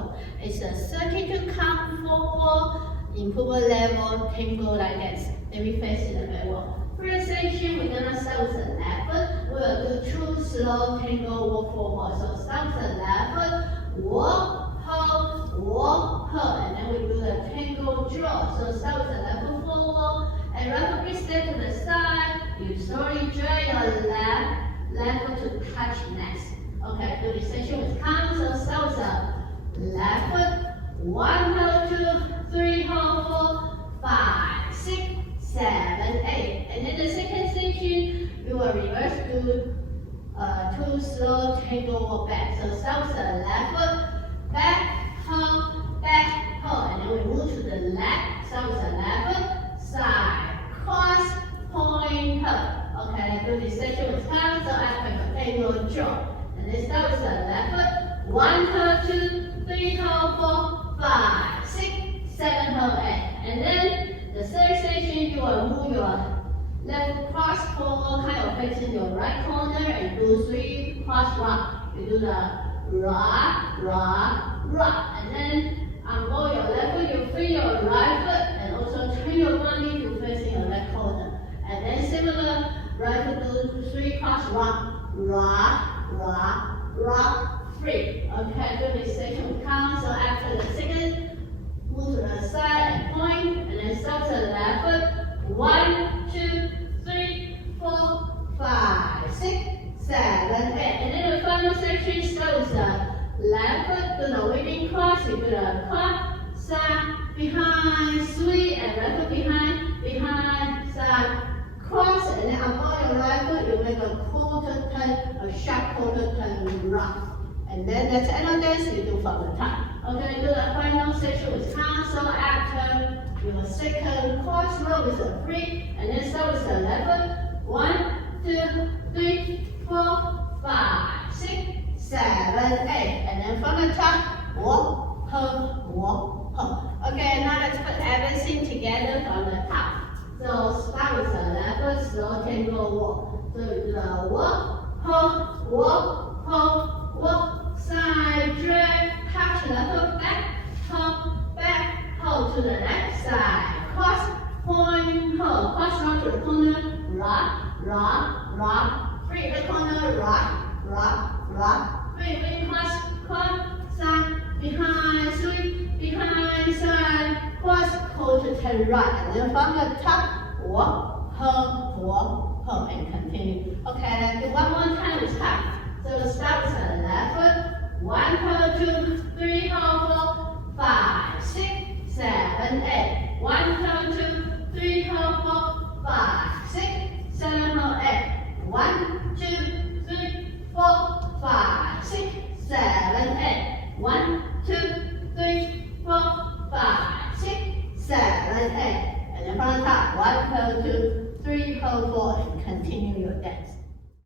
Tango. It's a 32 count forward, improvement level Tango line dance. Let me face it a bit well. First section, we're gonna start with the left foot. We'll do 2 slow Tango walk forward. So start with the left foot, walk, hold, and then we do the Tango draw. So start with the left foot forward, and right foot please step to the side. You slowly drag your left foot to touch next. Okay, do this section with count. So start with the left foot. 1, 2, 3, 4, 5, 6, 7, 8. And then the second section, you will reverse to 2 slow Tango walk back. So start with the left foot, back, hold, and then we move to the left. Start with the left foot, side, cross, point, hold. Okay, let's do this section with count. So after the Tango draw. And then start with the left foot. 1, 2, 3, 4, 5, 6, 7, 8. And then the third section, you will move your left cross forward, kind of facing your right corner, and do 3 cross rock. You do the rock, and then on your left foot, you free your right foot, and also turn your body to facing your left corner. And then similar, right foot do 3 cross rock, free. Okay, do this section with count. So after the second, move to the side and point, and then start to the left foot. 1, 2, 3, 4, 5, 6, 7, 8. And then the final section starts with the left foot, do the whipping cross. You do the cross, side, behind, sweep, and right foot behind, side, cross. And then on your right foot, you make a quarter turn, a sharp quarter turn rock. And then that's another dance you do from the top. Okay, do the final section with count. So after your second cross row with a free, and then start with the left foot. 1, 2, 3, 4, 5, 6, 7, 8. And then from the top, walk, hold. Okay, now let's put everything together from the top. So start with the left foot, slow Tango walk. So you do the walk, hold, side, drag, touch left foot, back, hold to the left side, cross, point, hold, cross round to the corner, rock, free the corner, rock, free, cross, side, behind, sweep, behind, side, cross, hold to turn right, and then from the top, walk, hold, and continue. Okay, let's do one more time with top. So start with the left foot. 1, 2, 3, 4, 5, 6, 7, 8. 1, 2, 3, 4, 5, 6, 7, 8. 1, 2, 3, 4, 5, 6, 7, 8. 1, 2, 3, 4, 5, 6, 7, 8. And then from the top, 1, 2, 3, 4, and continue your dance.